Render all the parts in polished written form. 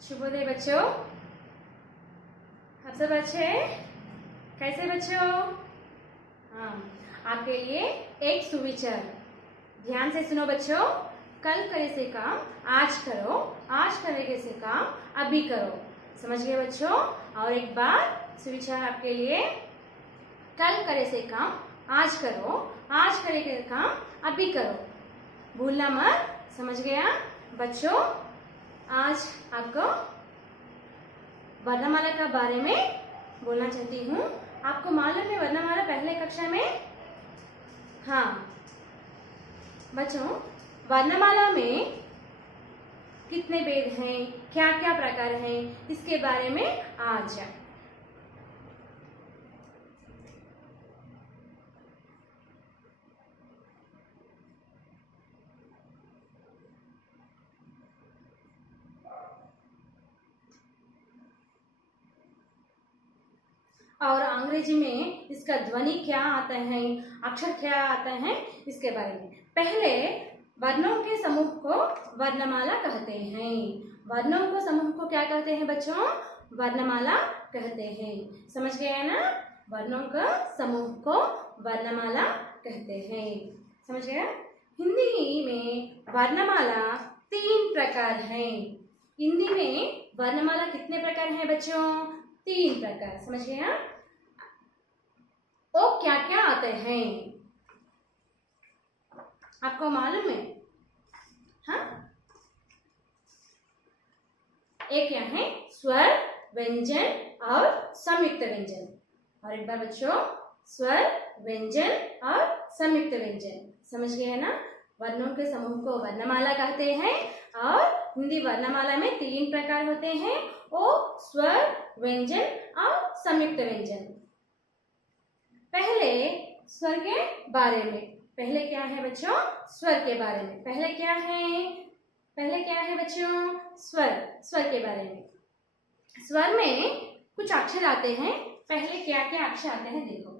शुभोदय बच्चों। आप सब अच्छे हैं? कैसे बच्चों? हाँ, आपके लिए एक सुविचार, ध्यान से सुनो बच्चों। कल करे से काम आज करो, आज करेंगे से काम अभी करो। समझ गए बच्चों? और एक बार सुविचार आपके लिए, कल करे से काम आज करो, आज करेंगे काम अभी करो। भूलना मत। समझ गया बच्चों? आज आपको वर्णमाला के बारे में बोलना चाहती हूँ। आपको मालूम है वर्णमाला पहले कक्षा में? हाँ बच्चों, वर्णमाला में कितने भेद हैं, क्या क्या प्रकार हैं, इसके बारे में आज और अंग्रेजी में इसका ध्वनि क्या आता है, अक्षर क्या आता है, इसके बारे में। पहले वर्णों के समूह को वर्णमाला कहते हैं। वर्णों को समूह को क्या कहते हैं बच्चों? वर्णमाला कहते हैं। समझ गए ना? वर्णों का समूह को वर्णमाला कहते हैं। समझ गया? हिंदी में वर्णमाला 3 प्रकार हैं। हिंदी में वर्णमाला कितने प्रकार हैं बच्चों? 3 प्रकार। समझ गया? वो क्या क्या आते हैं आपको मालूम है? हाँ, एक क्या है? स्वर, व्यंजन और संयुक्त व्यंजन। और एक बार बच्चों, स्वर, व्यंजन और संयुक्त व्यंजन। समझ गए ना? वर्णों के समूह को वर्णमाला कहते हैं और हिंदी वर्णमाला में 3 प्रकार होते हैं, वो स्वर, व्यंजन और संयुक्त व्यंजन। पहले स्वर के बारे में। पहले क्या है बच्चों? स्वर के बारे में। पहले क्या है बच्चों? स्वर। स्वर के बारे में। स्वर में कुछ अक्षर आते हैं। पहले क्या क्या अक्षर आते हैं देखो।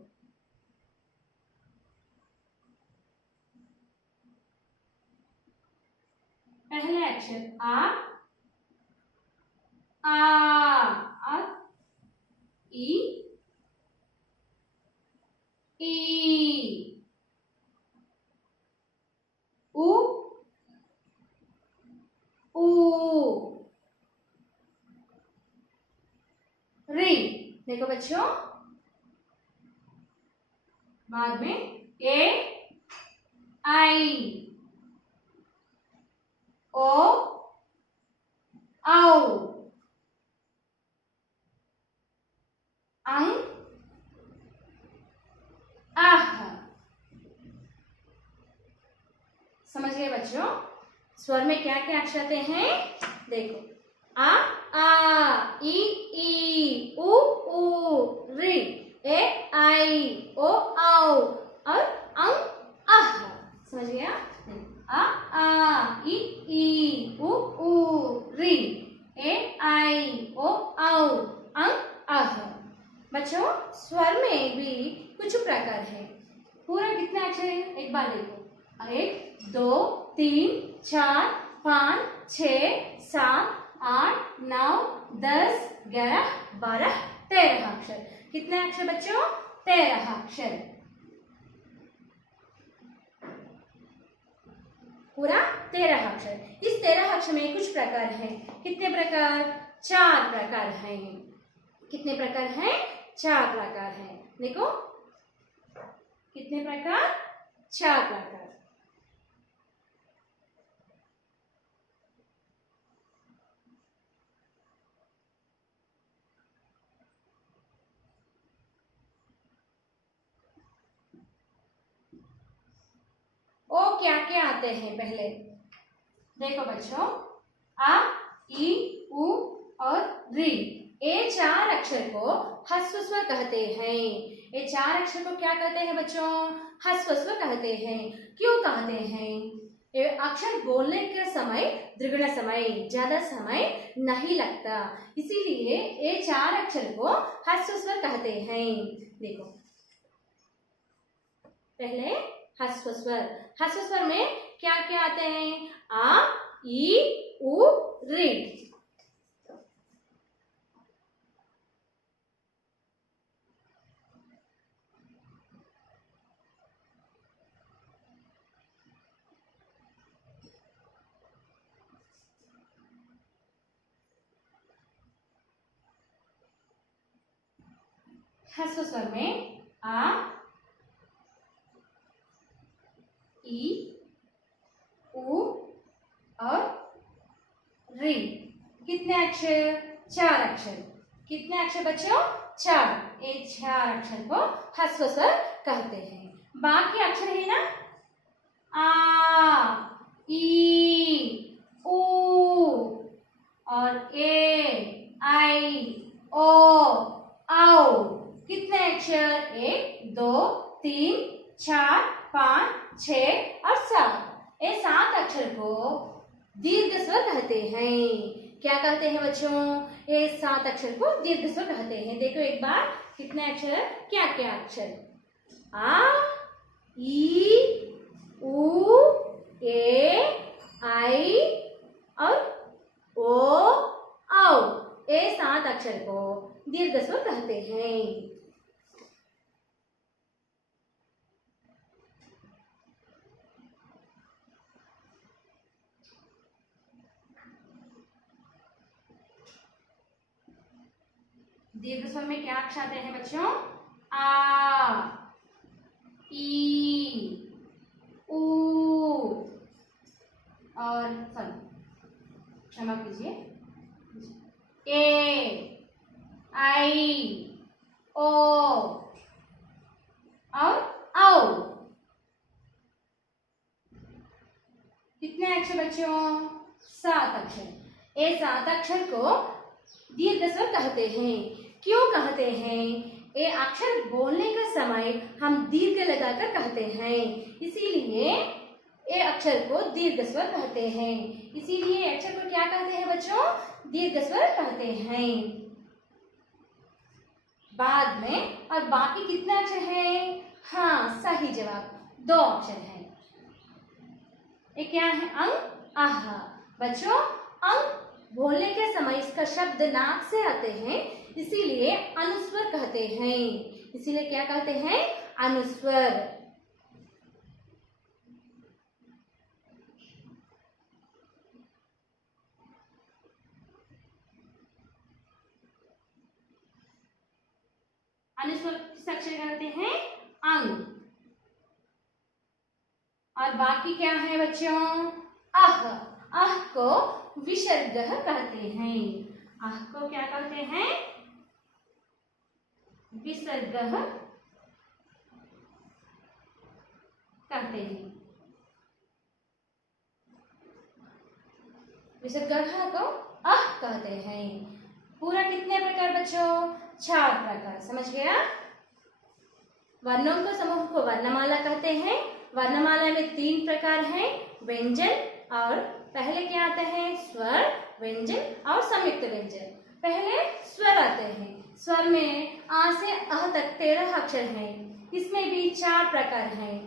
पहले अक्षर आ, ई, ई, उ, ऊ, री। देखो बच्चों, बाद में ए, आई, ओ, औ, अंग, आह। समझ गए बच्चों? स्वर में क्या क्या अक्षर आते हैं देखो। आ, ई, उ, री, ए, आई, ओ, औ और अंग, आह। समझ गया? आ, ई, उ, री, ए, आई, ओ, औ, अंग, आह। बच्चों, स्वर में भी कुछ प्रकार है। पूरा कितने अक्षर है एक बार देखो। 1, 2, 3, 4, 5, 6, 7, 8, 9, 10, 11, 12, 13 अक्षर। कितने अक्षर बच्चों? 13 अक्षर। पूरा 13 अक्षर। इस 13 अक्षर में कुछ प्रकार हैं। कितने प्रकार? 4 प्रकार हैं। कितने प्रकार हैं? 4 प्रकार हैं। देखो कितने प्रकार? 4 प्रकार। ओ क्या क्या आते हैं पहले देखो बच्चों। आ, ई, उ और री, ये 4 अक्षर को ह्रस्व स्वर कहते हैं। ये 4 अक्षर को क्या कहते हैं बच्चों? ह्रस्व स्वर कहते हैं। क्यों कहते हैं? ये अक्षर बोलने के समय द्विगुण समय, ज्यादा समय नहीं लगता, इसीलिए ये 4 अक्षर को ह्रस्व स्वर कहते हैं। देखो पहले ह्रस्व स्वर। ह्रस्व स्वर में क्या क्या आते हैं? आ, ई, उ, री। ह्रस्व स्वर में आ, ई, उ और री। कितने अक्षर? 4 अक्षर। कितने अक्षर बच्चों? 4। ये 4 अक्षर को ह्रस्व स्वर कहते हैं। बाकी अक्षर है ना, आ, ई, उ और ए, आई, ओ, औ। कितने अक्षर? 1, 2, 3, 4, 5, 6 और 7। ये 7 अक्षर को दीर्घ स्वर कहते हैं। क्या कहते हैं बच्चों? ये 7 अक्षर को दीर्घ स्वर कहते हैं। देखो एक बार, कितने अक्षर? क्या क्या अक्षर? आ, ई, उ, ए, आई और ओ, औ। ये 7 अक्षर को दीर्घ स्वर कहते हैं। दीर्घ स्वर में क्या अक्षर आते हैं बच्चों? आ, ई, उ और क्षमा कीजिए, ए, आई, ओ और औ। कितने अक्षर बच्चों? 7 अक्षर। ये 7 अक्षर को दीर्घ स्वर कहते हैं। क्यों कहते हैं? ये अक्षर बोलने का समय हम दीर्घ लगाकर कहते हैं, इसीलिए ये अक्षर को दीर्घ स्वर कहते हैं। इसीलिए अक्षर को क्या कहते हैं बच्चों? दीर्घ स्वर कहते हैं। बाद में और बाकी कितने अक्षर हैं? हाँ, सही जवाब 2 अक्षर हैं। ये क्या है? अंग, आह। बच्चों, अंग बोलने के समय इसका शब्द नाक से आते हैं, इसीलिए अनुस्वर कहते हैं। इसीलिए क्या कहते हैं? अनुस्वर। अनुस्वर किस अक्षर कहते हैं? अंग। और बाकी क्या है बच्चों? आह। आह को विसर्ग कहते हैं। आह को क्या कहते हैं? विसर्ग कहते हैं। विसर्ग को आह कहते हैं। पूरा कितने प्रकार बच्चों? 4 प्रकार। समझ गया? वर्णों के समूह को वर्णमाला कहते हैं। वर्णमाला में 3 प्रकार हैं, व्यंजन और पहले क्या आते हैं? स्वर, व्यंजन और संयुक्त व्यंजन। पहले स्वर आते हैं। स्वर में आ से अह तक 13 अक्षर हैं। इसमें भी 4 प्रकार हैं,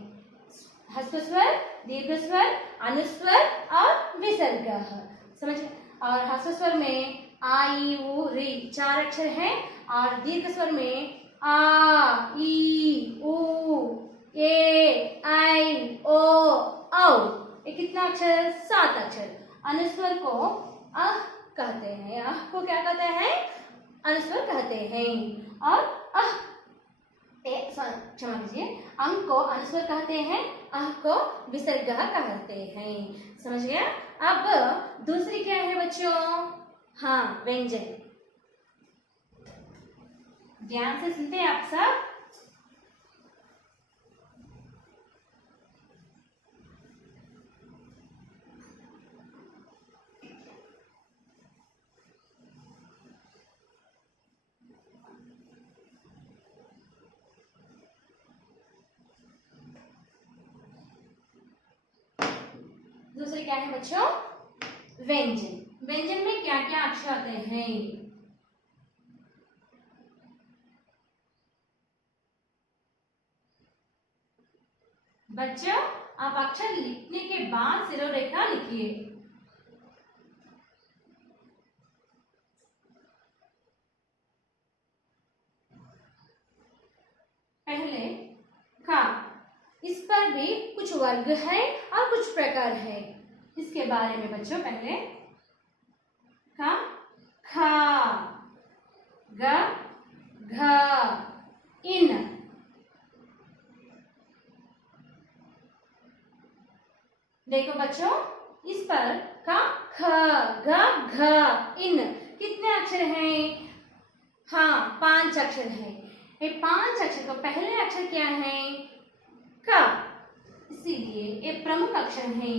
ह्रस्व स्वर, दीर्घ स्वर, अनुस्वर और विसर्ग। समझ? और ह्रस्व स्वर में आ, ई, उ, री 4 अक्षर हैं और दीर्घ स्वर में आ, ई, उ, ए, आई, ओ, औ। ये कितना अक्षर? 7 अक्षर। अनुस्वर को अह कहते हैं। अह को क्या कहते हैं? अनुस्वर कहते हैं। और अह, क्षमा कीजिए, अंग को अनुस्वर कहते हैं, अह को विसर्ग कहते हैं। समझ गया? अब दूसरी क्या है बच्चों? हाँ, व्यंजन। ध्यान से सुनते हैं आप सब। दूसरे क्या है बच्चों? व्यंजन। व्यंजन में क्या क्या अक्षर आते हैं? बच्चों, आप अक्षर लिखने के बाद सिरोरेखा लिखिए। पहले का, इस पर भी कुछ वर्ग है और कुछ प्रकार है। इसके बारे में बच्चों पहले का, खा, ग, घ, इन। देखो बच्चों, इस पर का ख, ग, घ, इन कितने अक्षर हैं? हाँ, 5 अक्षर हैं। ये 5 अक्षर का पहले अक्षर क्या है? क, इसीलिए ये प्रमुख अक्षर है।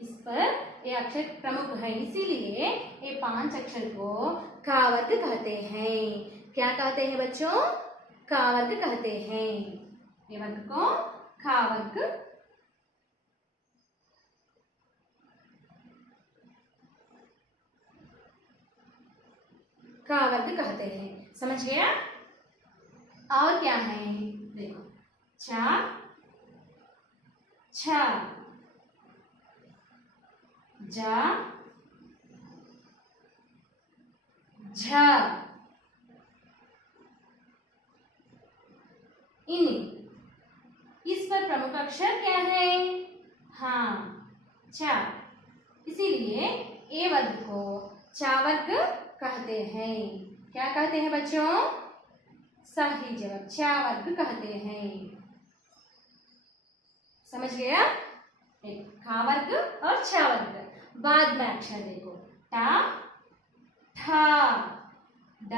इस पर ये अक्षर प्रमुख है, इसीलिए ये 5 अक्षर को का वर्ग कहते हैं। क्या कहते हैं बच्चों? का वर्ग कहते हैं। ये वर्ग को का वर्ग का वर्ग कहते हैं। समझ गया? और क्या है? देखो, छ, छ, ज, झ, इन। इस पर प्रमुख अक्षर क्या है? हाँ, च, इसीलिए ए वर्ग को चा वर्ग कहते हैं। क्या कहते हैं बच्चों? सही जवाब, चा वर्ग कहते हैं। समझ गया? एक खा वर्ग और छा वर्ग। बाद में अक्षर देखो, टा, ठा, ड,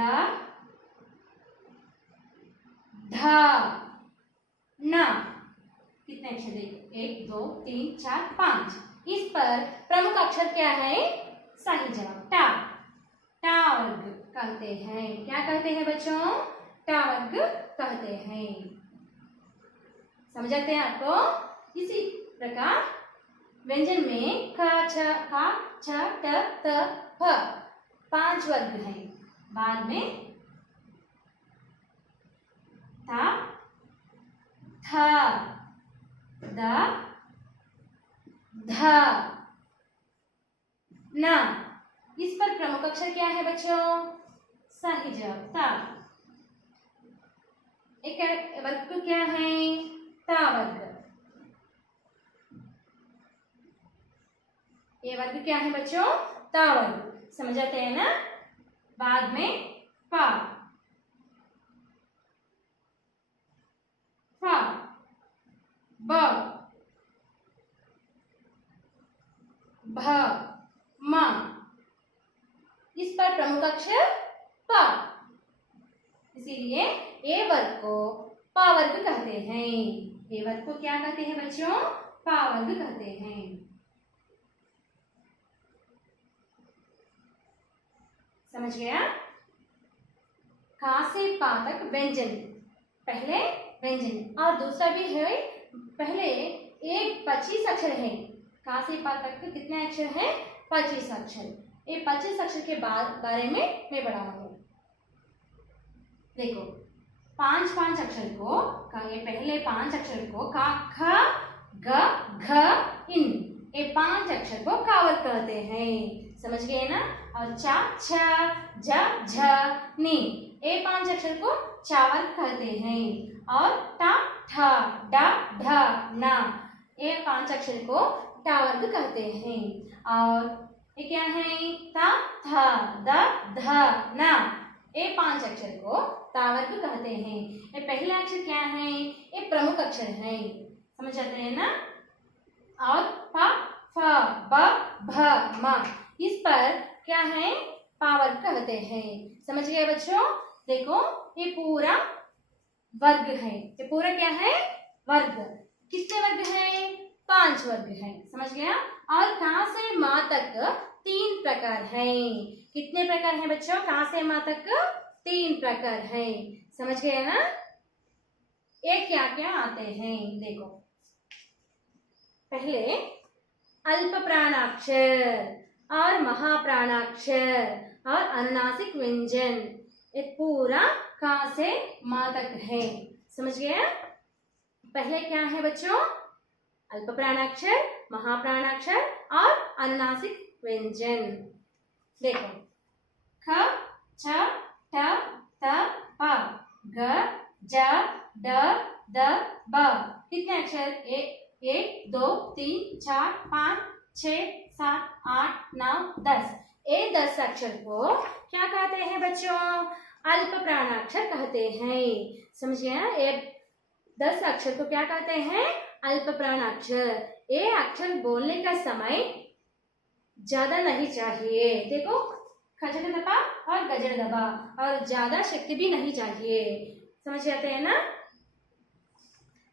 ढ, न। कितने अक्षर देखो? 1 2 3 4 5। इस पर प्रमुख अक्षर क्या है? सही जवाब, टा। टा वर्ग कहते हैं। क्या कहते हैं बच्चों? टा वर्ग कहते हैं। समझ आते हैं आपको? इसी प्रकार व्यंजन में क, छ, का, छ, ट, त, फ 5 वर्ग हैं। बाद में था, थ, द, ध, न। इस पर प्रमुख अक्षर क्या है बच्चों? सही जवाब, ता। एक वर्ग क्या है? ता वर्ग। ये वर्ग क्या है बच्चों? ता वर्ग। समझ आते हैं ना? बाद में पा, फा, ब, भ, म। इस पर प्रमुख अक्षर प, इसीलिए ए वर्ग को पा वर्ग कहते हैं। ए वर्ग को क्या कहते हैं बच्चों? पा वर्ग कहते हैं। समझ गया? का से पा तक व्यंजन, पहले व्यंजन और दूसरा भी है। पहले एक 25 अक्षर है। का से पा तक कितने अक्षर है? 25 अक्षर। ये 25 अक्षर के बारे में मैं बढ़ाऊंगा। देखो, 5 अक्षर को ये पहले 5 अक्षर को का, ख, ग, घ, इन, ये 5 अक्षर को का वर्ग कहते हैं। समझ गए ना? और चा, छ, ज, झ, नी, ये 5 अक्षर को चा वर्ग कहते हैं। और टा, ठ, ड, ढ, न, ये 5 अक्षर को टा वर्ग कहते हैं। और ये क्या है? ता, थ, द, ध, न, ये 5 अक्षर को ता वर्ग कहते हैं। ये पहला अक्षर क्या है? ये प्रमुख अक्षर है। समझ आते हैं ना? और प, फ, ब, भ, म, इस पर क्या है? पा वर्ग कहते हैं। समझ गए बच्चों? देखो, ये पूरा वर्ग है। ये पूरा क्या है? वर्ग। कितने वर्ग हैं? 5 वर्ग हैं। समझ गया? और कहां से मां तक 3 प्रकार हैं। कितने प्रकार हैं बच्चों? कहां से मां तक 3 प्रकार हैं। समझ गए ना? ये क्या क्या आते हैं? देखो, पहले अल्प प्राणाक्षर और महाप्राणाक्षर और अनुनासिक व्यंजन, ये पूरा का से मां तक है। समझ गया? पहले क्या है बच्चों? अल्प प्राणाक्षर, महाप्राणाक्षर और अनुनासिक व्यंजन। देखो, ख, छ, ठ, त, प, ग, ज, ड, द, ब। कितने अक्षर? 1 2 3 4 5 6 7 8 9 10। ये 10 अक्षर को क्या कहते हैं बच्चों? अल्प प्राणाक्षर कहते हैं। समझ गए ना? ये 10 अक्षर को क्या कहते हैं? अल्प प्राणाक्षर। ये अक्षर बोलने का समय ज्यादा नहीं चाहिए। देखो, खजड़ दबा और गजड़ दबा, और ज्यादा शक्ति भी नहीं चाहिए। समझ जाते हैं ना?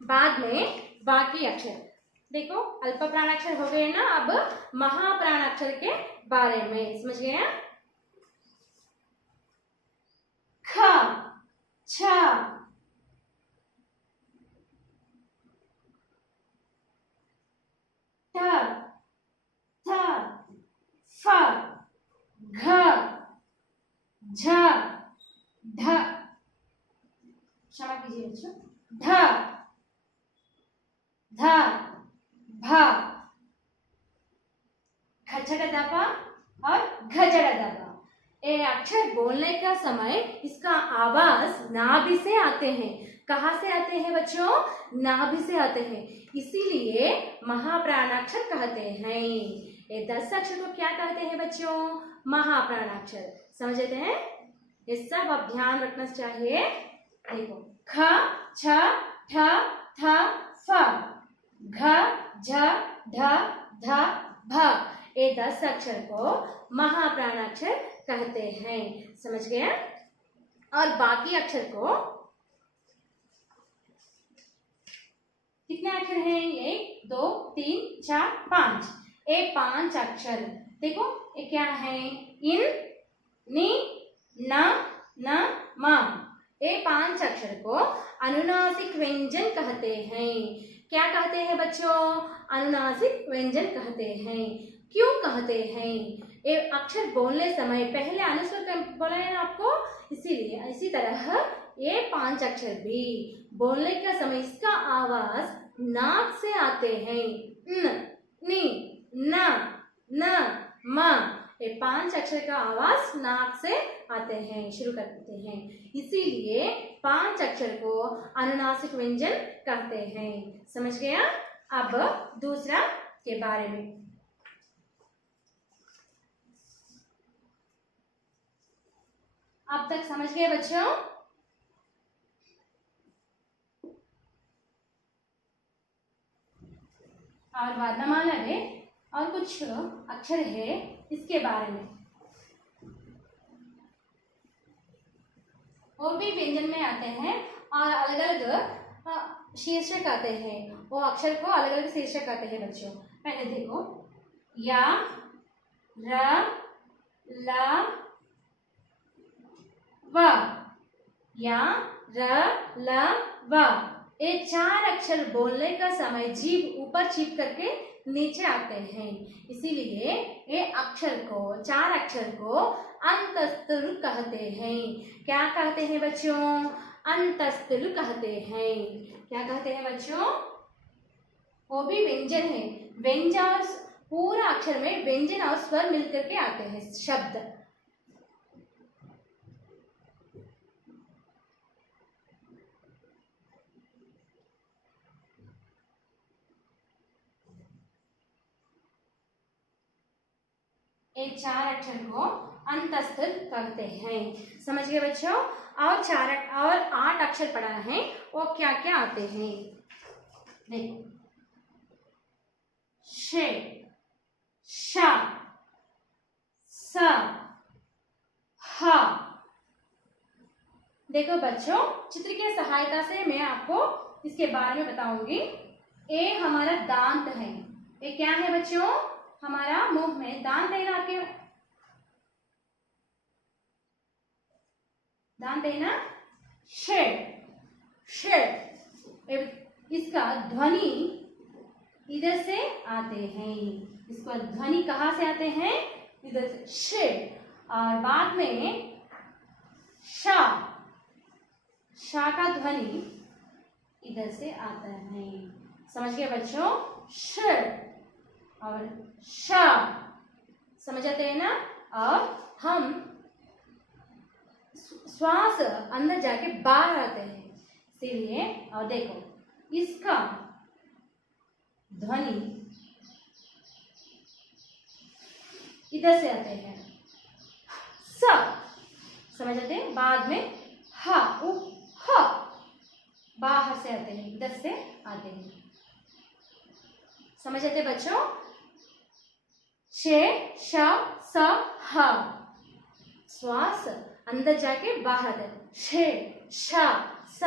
बाद में बाकी अक्षर देखो, अल्प प्राणाक्षर हो गए ना। अब महाप्राणाक्षर के बारे में समझ गए? ख, छ, ठ, थ, फ, घ, झ, ढ, क्षमा कीजिए बच्चों, ढ, ध, भ, खचड़ दबा और घजड़ दबा। ये अक्षर बोलने का समय इसका आवाज नाभि से आते हैं। कहाँ से आते हैं बच्चों? नाभि से आते हैं, इसीलिए महाप्राणाक्षर कहते हैं। ये 10 अक्षर को क्या कहते हैं बच्चों? महाप्राणाक्षर। समझते हैं? ये सब अब ध्यान रखना चाहिए। देखो, ख, छ, ठ, थ, फ, घ, झ, ढ, ध, भ। ये 10 अक्षर को महाप्राणाक्षर कहते हैं। समझ गए? और बाकी अक्षर को कितने अक्षर हैं? 1, 2, 3, 4, 5। ये 5 अक्षर देखो, ये क्या है? इन, नि, न, न, म। ये 5 अक्षर को अनुनासिक व्यंजन कहते हैं। क्या कहते हैं बच्चों? अनुनासिक व्यंजन कहते हैं। क्यों कहते हैं? ये अक्षर बोलने समय पहले अनुस्वर बोला है ना आपको, इसीलिए। इसी तरह ये 5 अक्षर भी बोलने का समय इसका आवाज नाक से आते हैं। न, नि, न, न, म। ये 5 अक्षर का आवाज नाक से आते हैं, शुरू करते हैं, इसीलिए 5 अक्षर को अनुनासिक व्यंजन कहते हैं। समझ गया? अब दूसरा के बारे में। अब तक समझ गए बच्चों? और वर्णमाला में और कुछ अक्षर है, इसके बारे में। वो भी व्यंजन में आते हैं और अलग अलग शीर्षक आते हैं। वो अक्षर को अलग अलग शीर्षक आते हैं बच्चों। पहले देखो, या, र, ल, व। या, र, ल, व। ये 4 अक्षर बोलने का समय जीभ ऊपर चिप करके नीचे आते हैं, इसीलिए ये अक्षर को, 4 अक्षर को अंतस्तुल कहते हैं। क्या कहते हैं बच्चों? अंतस्तुल कहते हैं। क्या कहते हैं बच्चों? वो भी व्यंजन है। व्यंजन और पूरा अक्षर में व्यंजन और स्वर मिलकर के आते हैं शब्द। ये 4 अक्षर को अंतस्तुल कहते हैं। समझ गए बच्चों? और 8 अक्षर पढ़ा है, वो क्या क्या आते हैं? देखो, श, श, स, ह। देखो बच्चों, चित्र की सहायता से मैं आपको इसके बारे में बताऊंगी। ये हमारा दांत है। ये क्या है बच्चों? हमारा मुंह में दांत है ना, आपके दांत है ना। इसका ध्वनि इधर से आते हैं। इसका ध्वनि कहाँ से आते हैं? इधर से, श। और बाद में शा, शा का ध्वनि इधर से आता है। समझ गए बच्चों? श और शा, समझ आते हैं ना। और हम श्वास अंदर जाके बाहर आते हैं, इसीलिए। और देखो, इसका ध्वनि इधर से आते हैं। स, समझ आते हैं। बाद में ह उ ह बाहर से आते हैं, इधर से आते हैं। समझ आते बच्चों। शे श स ह श्वास अंदर जाके बाहर है। शे श स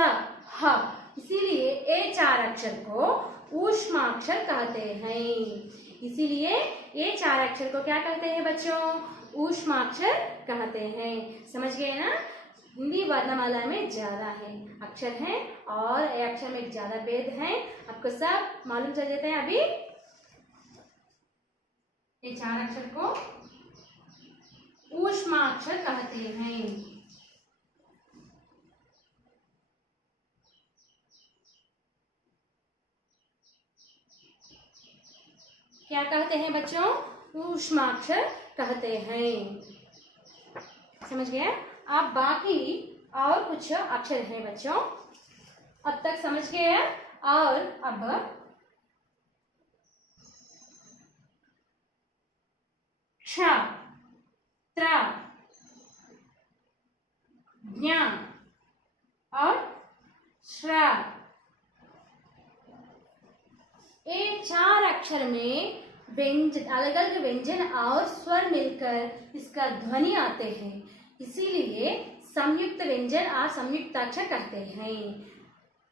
ह, इसीलिए ये 4 अक्षर को ऊष्माक्षर कहते हैं। इसीलिए ये 4 अक्षर को क्या कहते हैं बच्चों? ऊष्माक्षर कहते हैं। समझ गए ना। हिंदी वर्णमाला में ज्यादा है अक्षर हैं और ये अक्षर में ज्यादा भेद है। आपको सब मालूम चल जाता है। अभी ये 4 अक्षर को ऊष्माक्षर कहते हैं। क्या कहते हैं बच्चों? ऊष्माक्षर कहते हैं। समझ गए। अब बाकी और कुछ अक्षर हैं बच्चों, अब तक समझ गए। और अब क्ष, त्र, ज्ञ और श्र, ये 4 अक्षर में व्यंजन, अलग अलग व्यंजन और स्वर मिलकर इसका ध्वनि आते हैं। इसीलिए संयुक्त व्यंजन और संयुक्त अक्षर कहते हैं।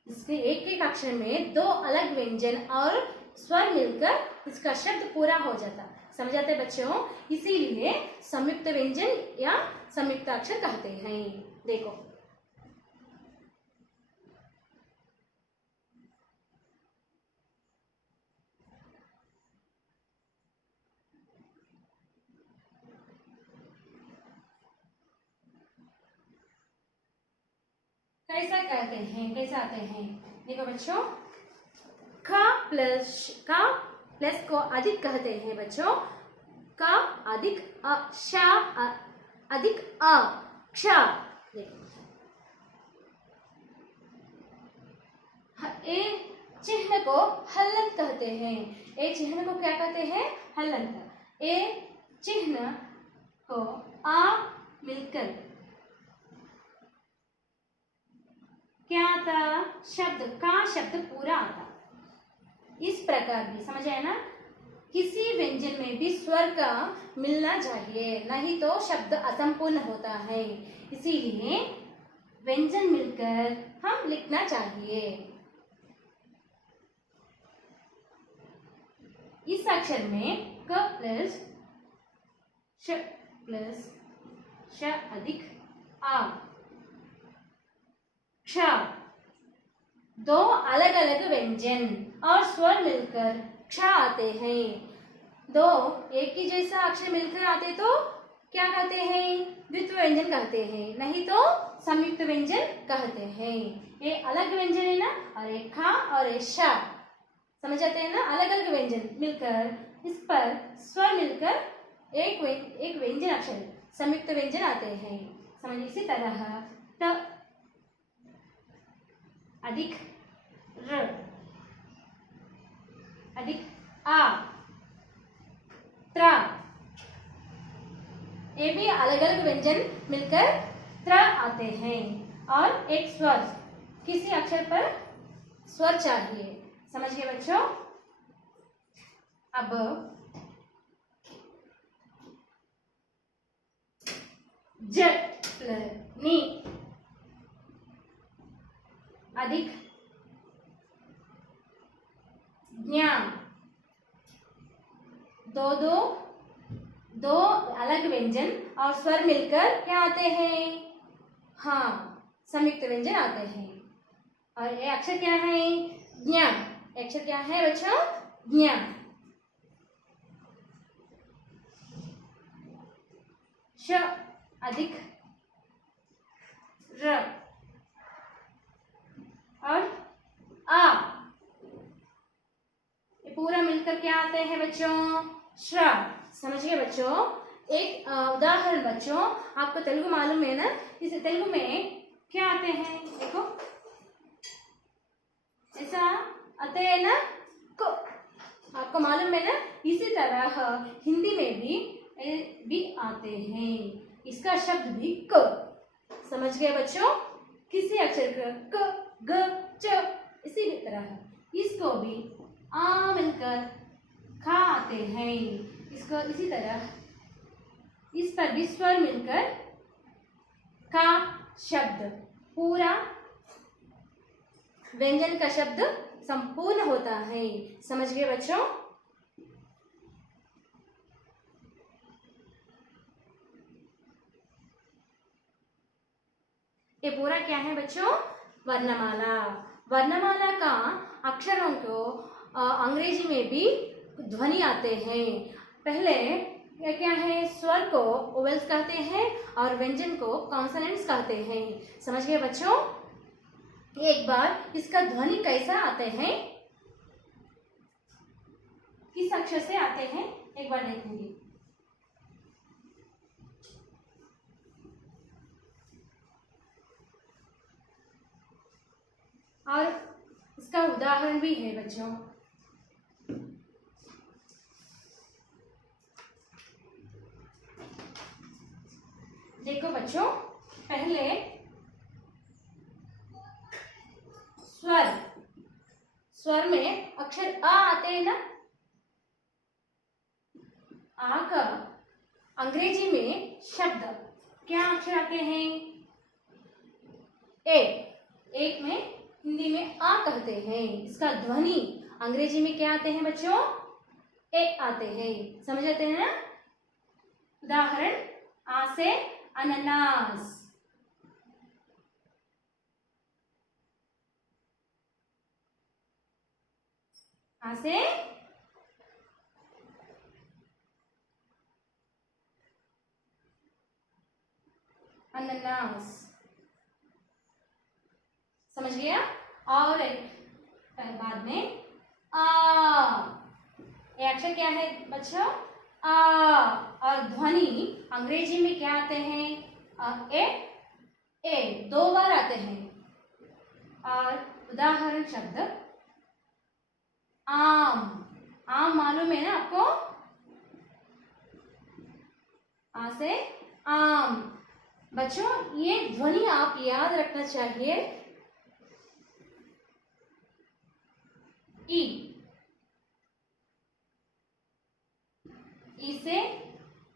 इसके एक एक अक्षर में 2 अलग व्यंजन और स्वर मिलकर इसका शब्द पूरा हो जाता। समझ आते बच्चों। इसीलिए संयुक्त व्यंजन या संयुक्त अक्षर कहते हैं। देखो कैसा कहते हैं, कैसे आते हैं। देखो बच्चों, क प्लस को अधिक कहते हैं बच्चों। क अधिक अ, श अधिक अ, क्ष। ए चिन्ह को हलंत कहते हैं। ए चिन्ह को क्या कहते हैं? हलंत। ए चिन्ह को आ मिलकर क्या आता? शब्द का शब्द पूरा आता। इस प्रकार भी समझ आया ना। किसी व्यंजन में भी स्वर का मिलना चाहिए, नहीं तो शब्द असंपूर्ण होता है। इसीलिए व्यंजन मिलकर हम लिखना चाहिए। इस अक्षर में क प्लस श अधिक आ, क्ष, 2 अलग अलग व्यंजन और स्वर मिलकर क्ष आते हैं। 2 एक ही जैसा अक्षर मिलकर आते तो क्या कहते हैं? द्वित्व व्यंजन कहते हैं, नहीं तो संयुक्त व्यंजन कहते हैं। ये अलग व्यंजन है ना, और एक खा और एक श। समझ आते हैं ना। अलग अलग व्यंजन मिलकर इस पर स्वर मिलकर एक व्यंजन अक्षर संयुक्त व्यंजन आते हैं। समझ। इसी तरह त अधिक र अधिक आ, त्र, ये भी अलग अलग व्यंजन मिलकर त्र आते हैं। और एक स्वर, किसी अक्षर पर स्वर चाहिए। समझ गए बच्चों। अब ज नी अधिक ज्ञा, 2 अलग व्यंजन और स्वर मिलकर क्या आते हैं? हाँ, संयुक्त व्यंजन आते हैं। और ये अक्षर क्या है? ज्ञा। अक्षर क्या है बच्चों? ज्ञा। श अधिक र और आ, ये पूरा मिलकर क्या आते हैं बच्चों? श्र। समझ गए बच्चों। एक उदाहरण बच्चों, आपको तेलुगु मालूम है ना। इस तेलुगु में क्या आते हैं? देखो ऐसा आते हैं ना, को। आपको मालूम है ना। इसी तरह हिंदी में भी आते हैं। इसका शब्द भी क। समझ गए बच्चों? किसी अक्षर का क ग च इसी तरह इसको भी आ मिलकर खा आते हैं। इसको इसी तरह इस पर भी स्वर मिलकर का शब्द पूरा व्यंजन का शब्द संपूर्ण होता है। समझ गए बच्चों? ये पूरा क्या है बच्चों? वर्णमाला। वर्णमाला का अक्षरों को अंग्रेजी में भी ध्वनि आते हैं। पहले क्या है? स्वर को ओवेल्स कहते हैं और व्यंजन को कॉन्सोनेंट्स कहते हैं। समझ गए बच्चों? एक बार इसका ध्वनि कैसा आते हैं, किस अक्षर से आते हैं, एक बार देखेंगे। और इसका उदाहरण भी है बच्चों। देखो बच्चों, पहले स्वर में अक्षर आ आते हैं ना। आ का अंग्रेजी में शब्द क्या अक्षर आते हैं? ए। एक में हिंदी में आ कहते हैं। इसका ध्वनि अंग्रेजी में क्या आते हैं बच्चों? ए आते हैं। समझ आते हैं ना? उदाहरण, आ से अनानास। आ से अनानास। समझ गया? और एक बाद में आ। ये अक्षर क्या है बच्चों? आ। और ध्वनि अंग्रेजी में क्या आते हैं? ए दो बार आते हैं। और उदाहरण शब्द आम। आम मालूम है ना आपको? आ से आम। बच्चों, ये ध्वनि आप याद रखना चाहिए। ई। ई से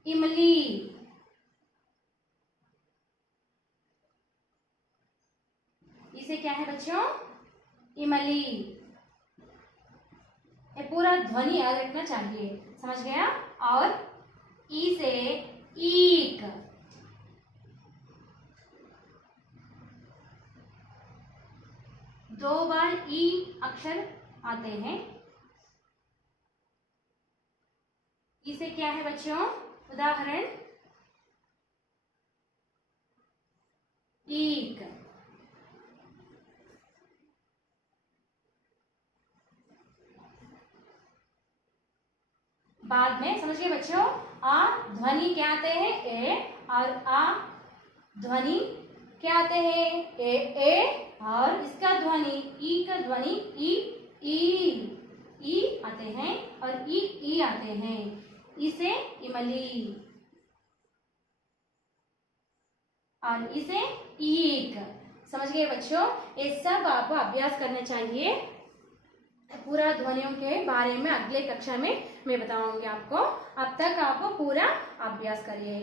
इमली। ई से क्या है बच्चों? इमली। ये पूरा ध्वनि याद रखना चाहिए। समझ गया? और ई से ईक। दो बार ई अक्षर आते हैं। इसे क्या है बच्चों? उदाहरण, ईक। बाद में समझ गए बच्चों? आ ध्वनि क्या आते हैं? ए। और आ ध्वनि क्या आते हैं? ए। और इसका ध्वनि ई का ध्वनि ई आते हैं और ई आते हैं। इसे इमली और इसे ईक। समझ गए बच्चों? ये सब आपको अभ्यास करना चाहिए। पूरा ध्वनियों के बारे में अगले कक्षा में मैं बताऊंगी आपको। अब तक आप पूरा अभ्यास करिए।